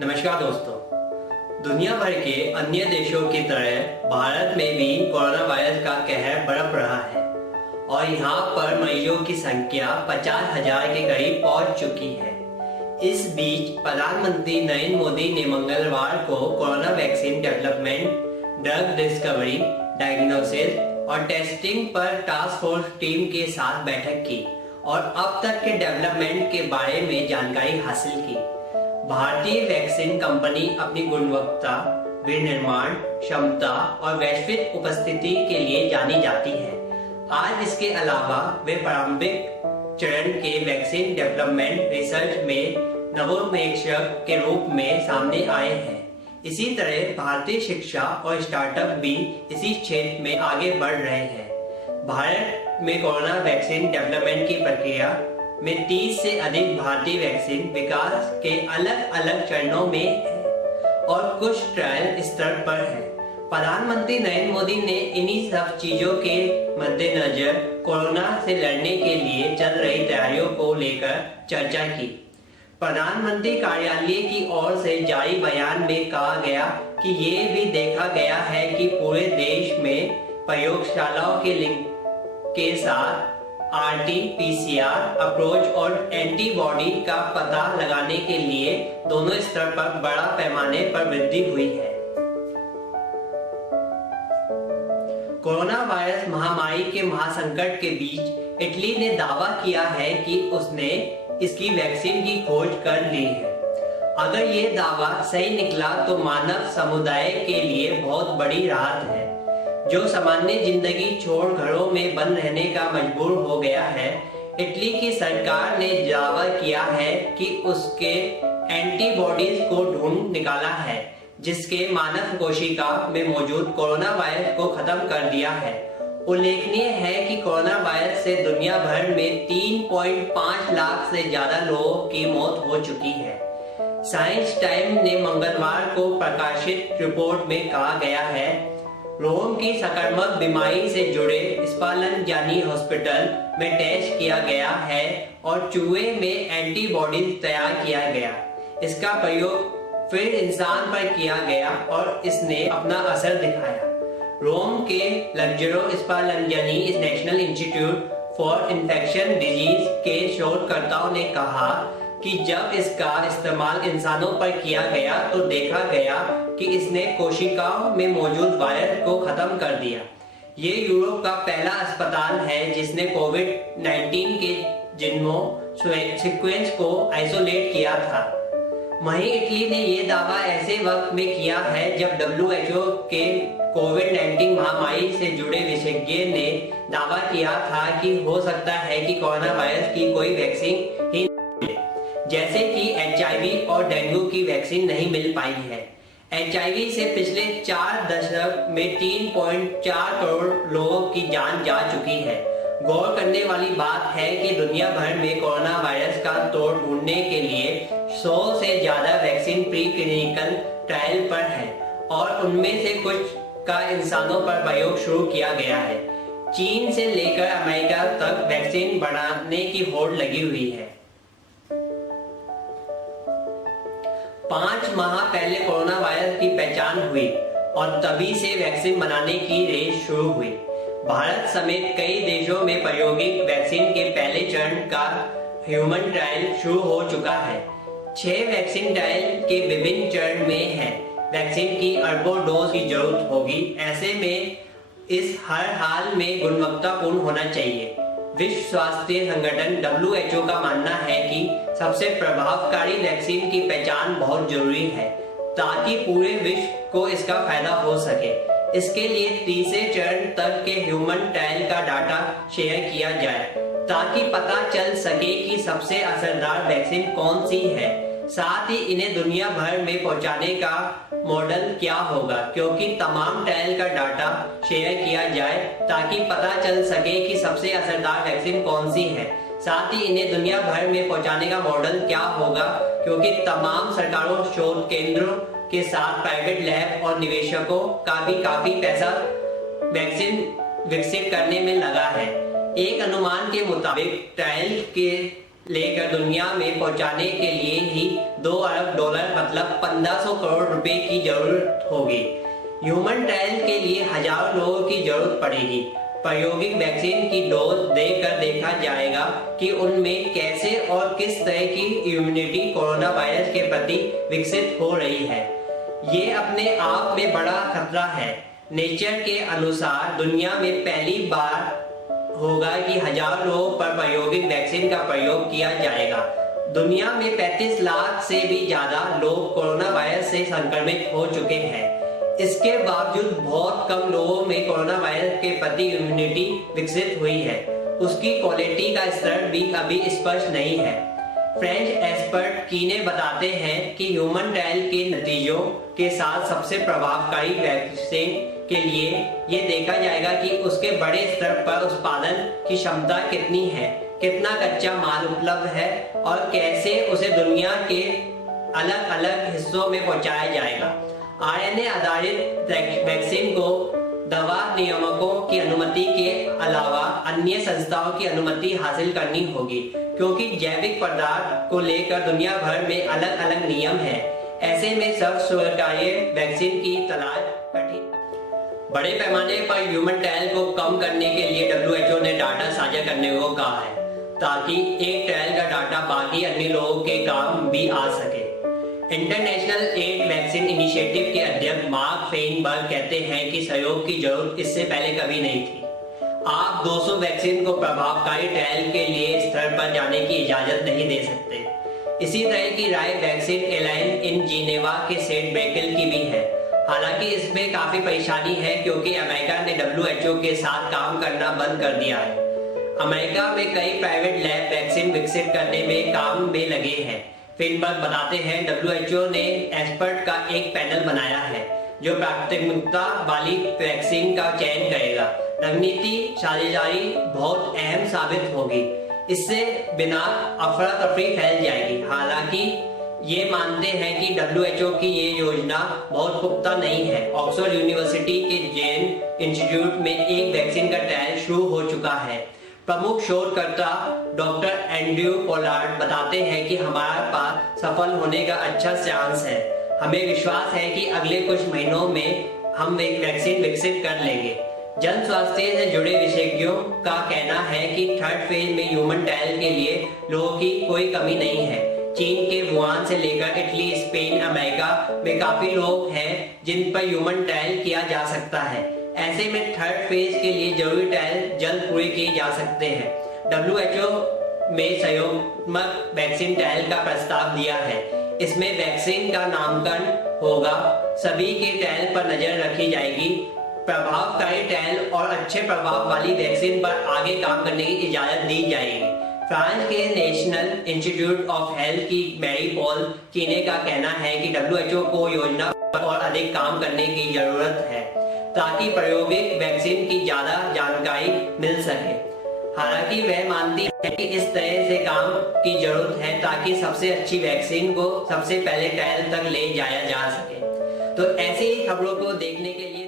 नमस्कार दोस्तों। दुनिया भर के अन्य देशों की तरह भारत में भी कोरोना वायरस का कहर बरप रहा है और यहाँ पर मरीजों की संख्या 50,000 के करीब पहुंच चुकी है। इस बीच प्रधानमंत्री नरेंद्र मोदी ने मंगलवार को corona vaccine development, drug discovery, diagnosis और टेस्टिंग पर टास्क फोर्स टीम के साथ बैठक की और अब तक के डेवलपमेंट के बारे में जानकारी हासिल की। भारतीय वैक्सीन कंपनी अपनी गुणवत्ता, विनिर्माण क्षमता और वैश्विक उपस्थिति के लिए जानी जाती है। आज इसके अलावा वे प्रारंभिक चरण के वैक्सीन डेवलपमेंट रिसर्च में नवोन्मेषक के रूप में सामने आए हैं। इसी तरह भारतीय शिक्षा और स्टार्टअप भी इसी क्षेत्र में आगे बढ़ रहे हैं। भारत में कोरोना वैक्सीन डेवलपमेंट की प्रक्रिया में 30 से अधिक भारतीय वैक्सीन विकास के अलग अलग चरणों में है और कुछ ट्रायल स्तर पर है। प्रधानमंत्री नरेंद्र मोदी ने इन्हीं सब चीजों के मद्देनजर कोरोना से लड़ने के लिए चल रही तैयारियों को लेकर चर्चा की। प्रधानमंत्री कार्यालय की ओर से जारी बयान में कहा गया कि ये भी देखा गया है कि पूरे देश में प्रयोगशालाओं के लिंक के साथ RT-PCR अप्रोच और एंटीबॉडी का पता लगाने के लिए दोनों स्तर पर बड़ा पैमाने पर वृद्धि हुई है। कोरोना वायरस महामारी के महासंकट के बीच इटली ने दावा किया है कि उसने इसकी वैक्सीन की खोज कर ली है। अगर ये दावा सही निकला तो मानव समुदाय के लिए बहुत बड़ी राहत है, जो सामान्य जिंदगी छोड़ घरों में बंद रहने का मजबूर हो गया है। इटली की सरकार ने दावा किया है कि उसके एंटीबॉडीज को ढूंढ निकाला है, जिसके मानव कोशिका में मौजूद कोरोना वायरस को खत्म कर दिया है। उल्लेखनीय है कि कोरोना वायरस से दुनिया भर में 3.5 लाख से ज्यादा लोगों की मौत हो चुकी है। साइंस टाइम ने मंगलवार को प्रकाशित रिपोर्ट में कहा गया है, रोम की संक्रामक बीमारी से जुड़े स्पालनजानी हॉस्पिटल में टेस्ट किया गया है और चूहे में एंटीबॉडीज तैयार किया गया। इसका प्रयोग फिर इंसान पर किया गया और इसने अपना असर दिखाया। रोम के Lazzaro Spallanzani National Institute for infection disease के शोधकर्ताओं ने कहा कि जब इसका इस्तेमाल इंसानों पर किया गया तो देखा गया कि इसने कोशिकाओं में मौजूद वायरस को खत्म कर दिया। ये यूरोप का पहला अस्पताल है जिसने कोविड-19 के जीनोम सीक्वेंस को आइसोलेट किया था। वहीं इटली ने यह दावा ऐसे वक्त में किया है जब WHO के कोविड-19 महामारी से जुड़े विशेषज्ञ ने दावा किया था कि हो सकता है कि कोरोना वायरस की कोई वैक्सीन ही जैसे कि HIV और डेंगू की वैक्सीन नहीं मिल पाई है। HIV से पिछले 4 दशक में 3.4 करोड़ लोगों की जान जा चुकी है। गौर करने वाली बात है कि दुनिया भर में कोरोना वायरस का तोड़ ढूंढने के लिए 100 से ज्यादा वैक्सीन प्री क्लिनिकल ट्रायल पर है और उनमें से कुछ का इंसानों पर प्रयोग शुरू किया गया है। चीन से लेकर अमेरिका तक वैक्सीन बनाने की होड़ लगी हुई है। 5 माह पहले कोरोना वायरस की पहचान हुई और तभी से वैक्सीन बनाने की रेस शुरू हुई। भारत समेत कई देशों में प्रायोगिक वैक्सीन के पहले चरण का ह्यूमन ट्रायल शुरू हो चुका है। 6 वैक्सीन ट्रायल के विभिन्न चरण में है। वैक्सीन की अरबों डोज की जरूरत होगी। ऐसे में इस हर हाल में गुणवत्तापूर्ण होना चाहिए। विश्व स्वास्थ्य संगठन WHO का मानना है कि सबसे प्रभावकारी वैक्सीन की पहचान बहुत जरूरी है ताकि पूरे विश्व को इसका फायदा हो सके। इसके लिए तीसरे चरण तक के ह्यूमन ट्रायल का डाटा शेयर किया जाए ताकि पता चल सके कि सबसे असरदार वैक्सीन कौन सी है। साथ ही इन्हें दुनिया भर में पहुंचाने का मॉडल क्या होगा, क्योंकि तमाम ट्रायल का डाटा शेयर किया जाए ताकि पता चल सके कि सबसे असरदार वैक्सीन कौन सी है। साथ ही इन्हें दुनिया भर में पहुंचाने का मॉडल क्या होगा, क्योंकि तमाम सरकारों, शोध केंद्रों के साथ प्राइवेट लैब और निवेशकों का भी काफी पैसा वैक्सीन विकसित करने में लगा है। एक अनुमान के मुताबिक ट्रायल के लेकर दुनिया में पहुंचाने के लिए ही $2 अरब मतलब 1500 करोड़ रुपए की जरूरत होगी। ह्यूमन ट्रायल के लिए हजारों लोगों की जरूरत पड़ेगी। प्रायोगिक वैक्सीन की डोज देकर देखा जाएगा कि उनमें कैसे और किस तरह की इम्यूनिटी कोरोना वायरस के प्रति विकसित हो रही है। ये अपने आप में बड़ा खतरा है। नेचर के अनुसार दुनिया में पहली बार होगा कि हजारों लोगों पर प्रायोगिक वैक्सीन का प्रयोग किया जाएगा। दुनिया में 35 लाख से भी ज्यादा लोग कोरोना वायरस से संक्रमित हो चुके हैं। इसके बावजूद बहुत कम लोगों में कोरोना वायरस के प्रति इम्यूनिटी विकसित हुई है। उसकी क्वालिटी का स्तर भी अभी स्पष्ट नहीं है। फ्रेंच एक्सपर्ट कीने बताते हैं कि ह्यूमन ट्रायल के नतीजों के साथ सबसे प्रभावकारी वैक्सीन के लिए ये देखा जाएगा कि उसके बड़े स्तर पर उत्पादन की क्षमता कितनी है, कितना कच्चा माल उपलब्ध है और कैसे उसे दुनिया के अलग अलग हिस्सों में पहुंचाया जाएगा। आरएनए आधारित वैक्सीन को दवा नियामकों की अनुमति के अलावा अन्य संस्थाओं की अनुमति हासिल करनी होगी, क्योंकि जैविक पदार्थ को लेकर दुनिया भर में अलग अलग नियम हैं। ऐसे में सर्वस्वीकार्य वैक्सीन की तलाश कठिन। बड़े पैमाने पर ह्यूमन ट्रायल को कम करने के लिए WHO ने डाटा साझा करने को कहा है, ताकि एक ट्रायल का डाटा बाकी अन्य लोगों के काम भी आ सके। इंटरनेशनल एड वैक्सीन इनिशिएटिव के अध्यक्ष मार्क फेनबर्ग कहते हैं कि सहयोग की जरूरत इससे पहले कभी नहीं थी। आप 200 वैक्सीन को प्रभावकारी ट्रायल के लिए स्तर पर जाने की इजाजत नहीं दे सकते। इसी तरह की राय वैक्सीन एलायंस इन जिनेवा के सेट ब्रेकेल की भी है। हालांकि इसमें काफी परेशानी है, क्योंकि अमेरिका ने WHO के साथ काम करना बंद कर दिया है। अमेरिका में कई प्राइवेट लैब वैक्सीन विकसित करने में काम में लगे हैं। फेनबर्ग बताते हैं WHO ने एक्सपर्ट का एक पैनल बनाया है जो प्राथमिकता वाली वैक्सीन का चयन करेगा। रणनीति साझेदारी बहुत अहम साबित होगी। इससे बिना अफरा तफरी फैल जाएगी। हालांकि ये मानते हैं कि WHO की ये योजना बहुत पुख्ता नहीं है। ऑक्सफोर्ड यूनिवर्सिटी के जेन इंस्टीट्यूट में एक वैक्सीन का ट्रायल शुरू हो चुका है। प्रमुख शोधकर्ता डॉक्टर एंड्रयू पोलार्ड बताते हैं कि हमारे पास सफल होने का अच्छा चांस है। हमें विश्वास है कि अगले कुछ महीनों में हम एक वैक्सीन विकसित कर लेंगे। जन स्वास्थ्य से जुड़े विशेषज्ञों का कहना है कि थर्ड फेज में ह्यूमन ट्रायल के लिए लोगों की कोई कमी नहीं है। चीन के वुहान से लेकर इटली, स्पेन, अमेरिका में काफी लोग हैं जिन पर ह्यूमन ट्रायल किया जा सकता है। ऐसे में थर्ड फेज के लिए जरूरी ट्रायल जल्द पूरे किए जा सकते हैं। WHO में सहयोगात्मक वैक्सीन ट्रायल का प्रस्ताव दिया है। इसमें वैक्सीन का नामकरण होगा। सभी के ट्रायल पर नजर रखी जाएगी। प्रभावकारी ट्रायल और अच्छे प्रभाव वाली वैक्सीन पर आगे काम करने की इजाजत दी जाएगी। फ्रांस के नेशनल इंस्टीट्यूट ऑफ हेल्थ की मैरी पॉल कीने का कहना है कि WHO को योजना पर और अधिक काम करने की जरूरत है, ताकि प्रायोगिक वैक्सीन की ज्यादा जानकारी मिल सके। हालांकि वह मानती है कि इस तरह से काम की जरूरत है ताकि सबसे अच्छी वैक्सीन को सबसे पहले ट्रायल तक ले जाया जा सके। तो ऐसी ही खबरों को देखने के लिए